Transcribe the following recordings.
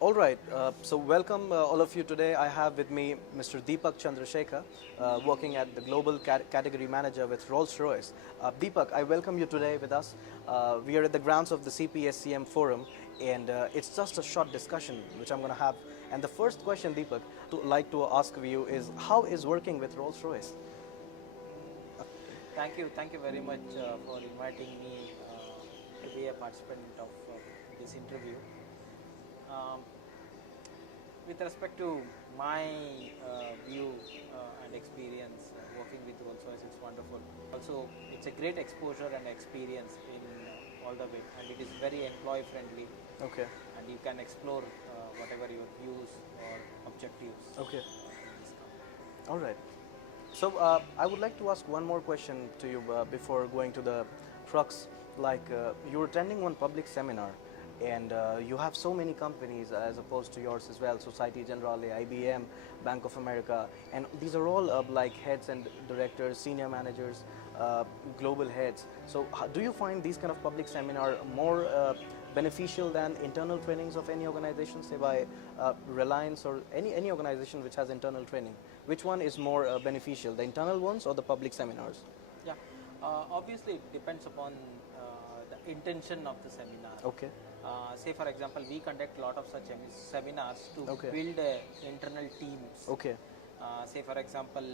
All right, so welcome all of you today. I have with me Mr. Deepak Chandrashekar, working at the Global Category Manager with Rolls-Royce. Deepak, I welcome you today with us. We are at the grounds of the CPSCM Forum, and it's just a short discussion which I'm going to have. And the first question, Deepak, to like to ask of you is, how is working with Rolls-Royce? Thank you very much for inviting me to be a participant of this interview. Um, with respect to my view and experience working with Rolls-Royce, it's wonderful. Also, it's a great exposure and experience in all the way, and it is very employee friendly. Okay. And you can explore whatever your views or objectives. Okay. In this company. All right. So I would like to ask one more question to you before going to the crux. Like you're attending one public seminar, and you have so many companies as opposed to yours as well, Society Generale, IBM, Bank of America, and these are all like heads and directors, senior managers, global heads. So do you find these kind of public seminar more beneficial than internal trainings of any organization, say by Reliance or any organization which has internal training? Which one is more beneficial, the internal ones or the public seminars? Yeah, obviously it depends upon the intention of the seminar. Okay. Say for example, we conduct a lot of such seminars to Okay. build internal teams. Okay. Say for example,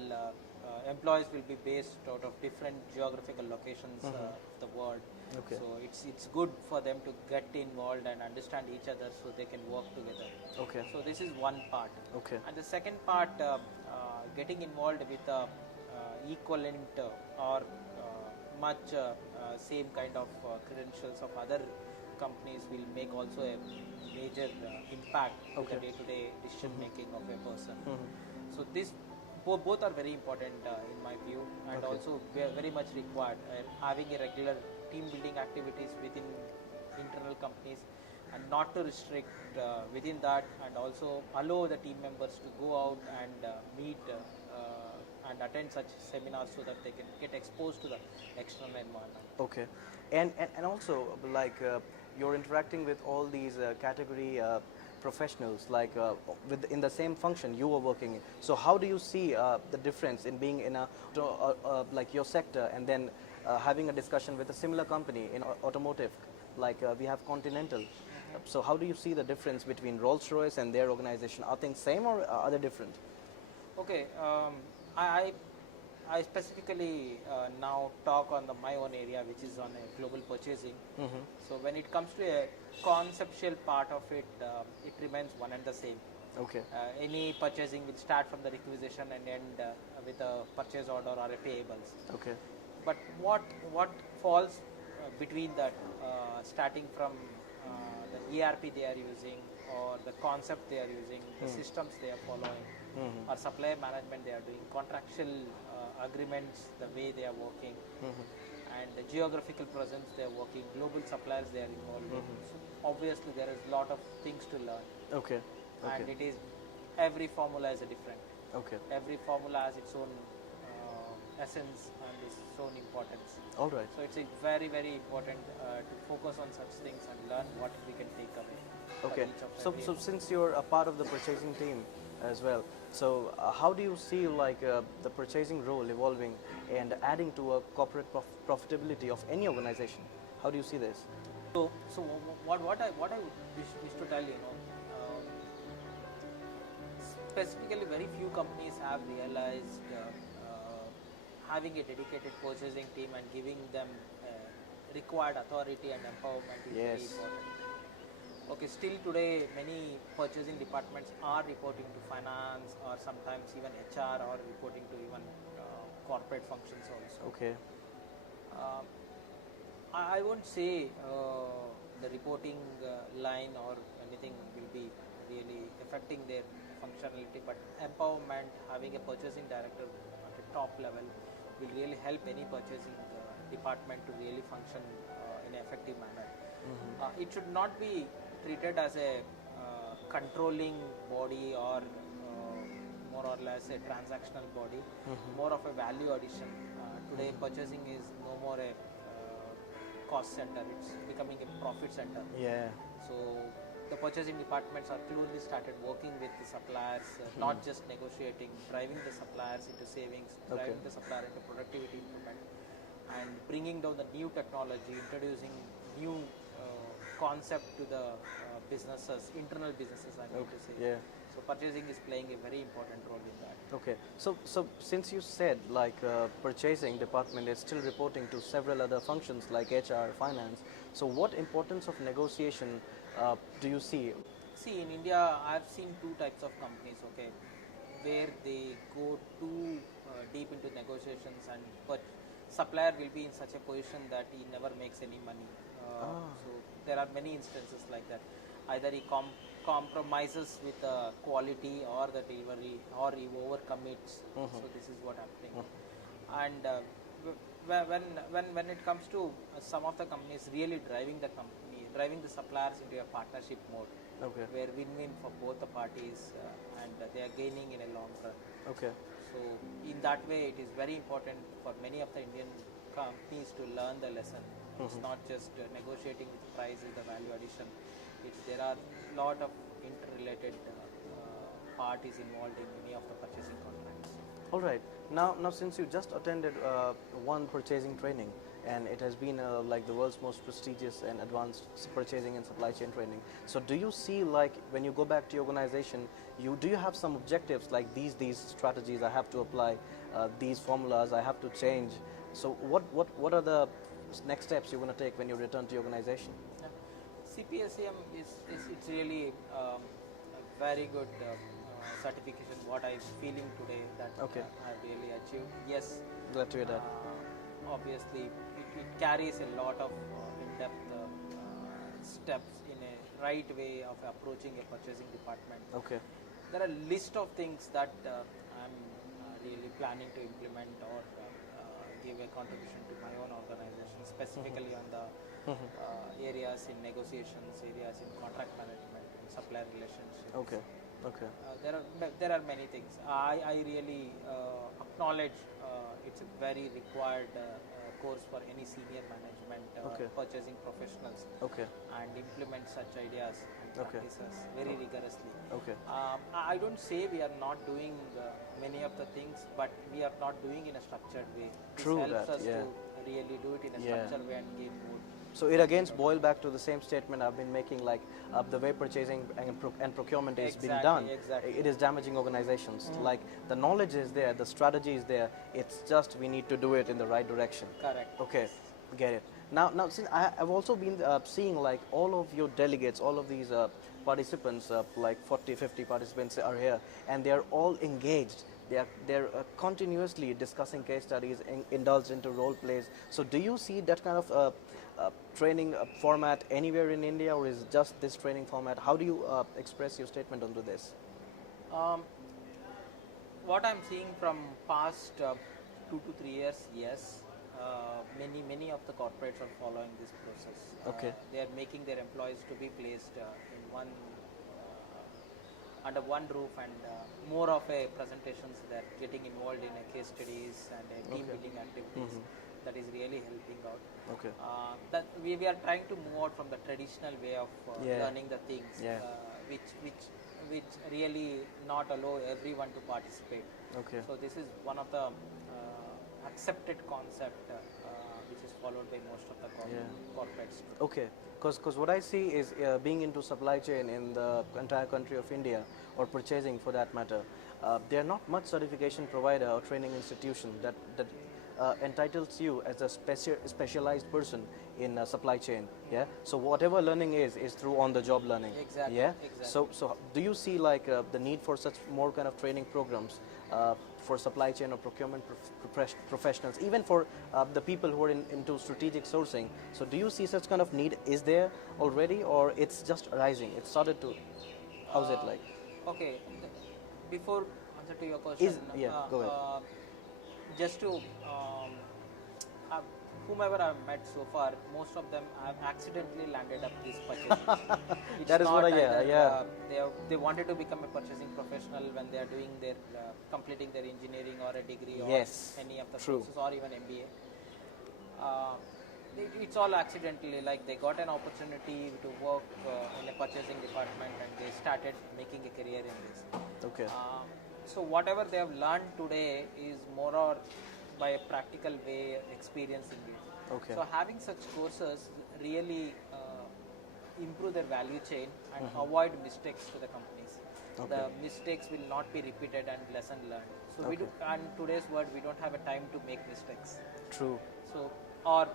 employees will be based out of different geographical locations of the world. Okay. So it's good for them to get involved and understand each other so they can work together. Okay. So this is one part. Okay. And the second part, getting involved with equivalent or much same kind of credentials of other companies will make also a major impact to the day-to-day decision making of a person. So this both are very important in my view, and also very much required. Having a regular team building activities within internal companies, and not to restrict within that, and also allow the team members to go out and meet and attend such seminars so that they can get exposed to the external environment. Okay. And also like you're interacting with all these category professionals, like in the same function you were working in. So how do you see the difference in being in a like your sector and then having a discussion with a similar company in automotive, like we have Continental? So how do you see the difference between Rolls-Royce and their organization? Are things same or are they different? Okay, I specifically now talk on my own area, which is on a global purchasing. So when it comes to a conceptual part of it, it remains one and the same. Okay. Any purchasing will start from the requisition and end with a purchase order or a payables. Okay. But what falls between that, starting from the ERP they are using, or the concept they are using, the systems they are following, or supplier management they are doing, contractual agreements, the way they are working, and the geographical presence they are working, global suppliers they are involved in. So obviously there is a lot of things to learn. Okay. And it is, every formula is a different. Okay. Every formula has its own essence and its own importance. All right. So it's a very, very important to focus on such things and learn what we can take away. Okay. So since you're a part of the purchasing team as well, so how do you see like the purchasing role evolving and adding to a corporate profitability of any organization? How do you see this? So what I would wish to tell you, specifically very few companies have realized having a dedicated purchasing team and giving them required authority and empowerment is very important. Okay, still today many purchasing departments are reporting to finance or sometimes even HR, or reporting to even corporate functions also. Okay. I won't say the reporting line or anything will be really affecting their functionality, but empowerment, having a purchasing director at the top level will really help any purchasing department to really function in an effective manner. It should not be treated as a controlling body or more or less a transactional body, more of a value addition. Today purchasing is no more a cost center, it's becoming a profit center. Yeah. So the purchasing departments are closely started working with the suppliers, not just negotiating, driving the suppliers into savings, driving the supplier into productivity improvement, and bringing down the new technology, introducing new concept to the businesses, internal businesses, I mean to say. Yeah. So purchasing is playing a very important role in that. Okay, so since you said like purchasing department is still reporting to several other functions like HR, finance, so what importance of negotiation do you see? See, in India, I've seen two types of companies, okay, where they go too deep into negotiations, and but supplier will be in such a position that he never makes any money. So there are many instances like that. Either he compromises with the quality or the delivery, or he overcommits. So this is what happening. And when it comes to some of the companies really driving the suppliers into a partnership mode, Okay. where win-win for both the parties, and they are gaining in a long run. Okay. So in that way, it is very important for many of the Indian companies to learn the lesson. It's not just negotiating with price is the value addition. There are a lot of interrelated parties involved in many of the purchasing contracts. All right. Now since you just attended one purchasing training, and it has been like the world's most prestigious and advanced purchasing and supply chain training. So do you see, like, when you go back to your organization, do you have some objectives like these strategies I have to apply, these formulas I have to change? So what are the next steps you're going to take when you return to your organization? Yeah. CPSCM is it's really a very good certification. What I'm feeling today that I've really achieved. Yes. Glad to hear that. Obviously, it carries a lot of in-depth steps in a right way of approaching a purchasing department. Okay. There are a list of things that I'm really planning to implement or give a contribution to my own organization, specifically on the areas in negotiations, areas in contract management, and supplier relationships. Okay. Okay. There are many things. I really acknowledge it's a very required course for any senior management purchasing professionals. Okay. And implement such ideas and practices very rigorously. Okay. I don't say we are not doing many of the things, but we are not doing in a structured way. True. This helps that. us to really do it in a structured way and gain more. So it again boils back to the same statement I've been making, like the way purchasing and procurement is being done. Exactly. It is damaging organizations. Like the knowledge is there, the strategy is there. It's just we need to do it in the right direction. Correct. Okay, get it. Now since I've also been seeing like all of your delegates, all of these participants, like 40, 50 participants are here, and they are all engaged. They're continuously discussing case studies, indulged into role plays. So do you see that kind of training format anywhere in India, or is it just this training format? How do you express your statement onto this? What I'm seeing from past 2 to 3 years, yes, many of the corporates are following this process. Okay. They are making their employees to be placed in one under one roof, and more of a presentations. They're getting involved in a case studies and team building activities. That is really helping out. Okay. That we are trying to move out from the traditional way of learning the things, which really not allow everyone to participate. Okay. So this is one of the accepted concept which is followed by most of the corporates. Okay. Because what I see is being into supply chain in the entire country of India, or purchasing for that matter, there are not much certification provider or training institution that entitles you as a specialized person in supply chain. Yeah. So whatever learning is through on-the-job learning. Exactly. Yeah. Exactly. So do you see like the need for such more kind of training programs for supply chain or procurement professionals, even for the people who are into strategic sourcing? So do you see such kind of need is there already, or it's just arising? It started to. How's it like? Okay. Before answer to your question, go ahead. Just to whomever I've met so far, most of them have accidentally landed up this purchasing. That is what they wanted to become a purchasing professional when they are doing their completing their engineering or a degree or any of the courses or even MBA. It's all accidentally, like they got an opportunity to work in a purchasing department and they started making a career in this. Okay. So whatever they have learned today is more or by a practical way experiencing it. Okay. So having such courses really improve their value chain and avoid mistakes to the companies. Okay. The mistakes will not be repeated and lesson learned. So we do, and today's world we don't have a time to make mistakes. True. So, or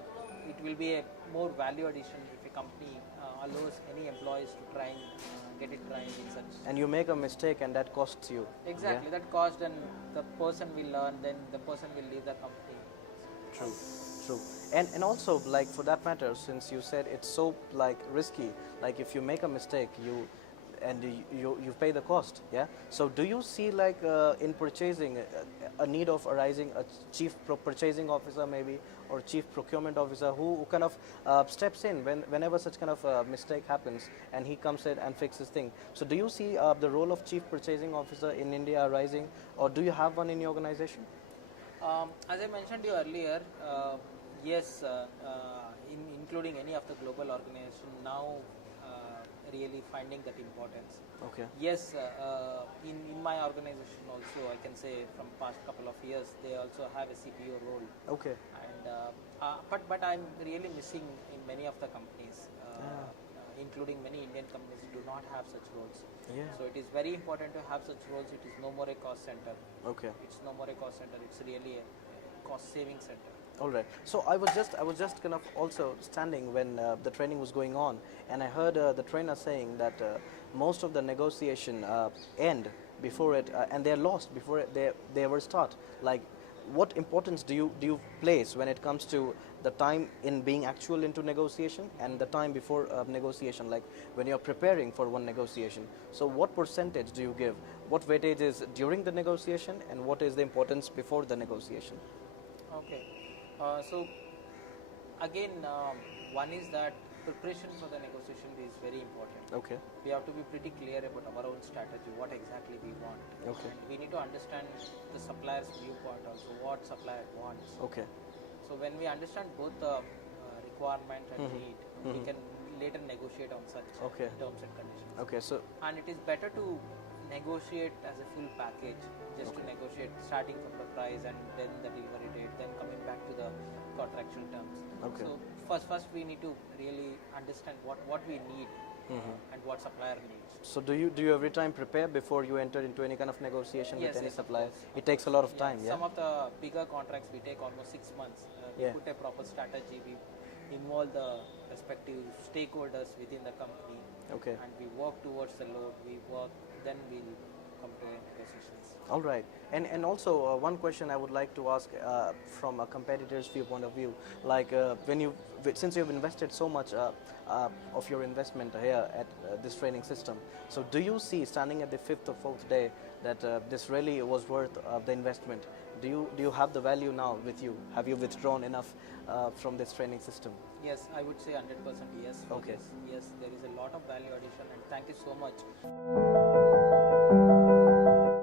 it will be a more value addition if a company allows any employees to try and get it trained in such. And you make a mistake and that costs you. Exactly, that cost, and the person will learn, then the person will leave the company. True, true. And also, like, for that matter, since you said it's so like risky, like if you make a mistake, you pay the cost, yeah. So do you see like in purchasing a need of arising a chief purchasing officer maybe, or chief procurement officer who kind of steps in whenever such kind of mistake happens and he comes in and fixes thing. So do you see the role of chief purchasing officer in India arising, or do you have one in your organization? As I mentioned you earlier, yes, including any of the global organization now really finding that importance. Okay. Yes, in my organization also, I can say from past couple of years, they also have a CPO role. Okay. And but I'm really missing in many of the companies, including many Indian companies do not have such roles. Yeah. So it is very important to have such roles. It is no more a cost center. Okay. It's no more a cost center. It's really a cost saving center. All right. So I was just kind of also standing when the training was going on, and I heard the trainer saying that most of the negotiation end before it, and they're lost before they ever start. Like, what importance do you place when it comes to the time in being actual into negotiation and the time before negotiation? Like when you're preparing for one negotiation. So what percentage do you give? What weightage is during the negotiation, and what is the importance before the negotiation? Okay. So again, one is that preparation for the negotiation is very important. Okay. We have to be pretty clear about our own strategy, what exactly we want. Okay. And we need to understand the supplier's viewpoint also, what supplier wants. Okay. So when we understand both the requirement and need, we can later negotiate on such terms and conditions. Okay. So. And it is better to negotiate as a full package, just to negotiate starting from the price and then the delivery date, then coming back to the contractual terms. Okay. So first we need to really understand what we need and what supplier needs. So do you every time prepare before you enter into any kind of negotiation with any supplier? It takes a lot of time, yeah? Some of the bigger contracts we take almost 6 months. We put a proper strategy, we involve the respective stakeholders within the company. Okay. And we work towards the load, then we'll come to negotiations. All right. And also one question I would like to ask from a competitor's viewpoint of view, like since you've invested so much of your investment here at this training system, so do you see standing at the 5th or 4th day that this really was worth the investment? Do you have the value now with you? Have you withdrawn enough from this training system? Yes, I would say 100% yes. Okay. Yes, there is a lot of value addition, and thank you so much.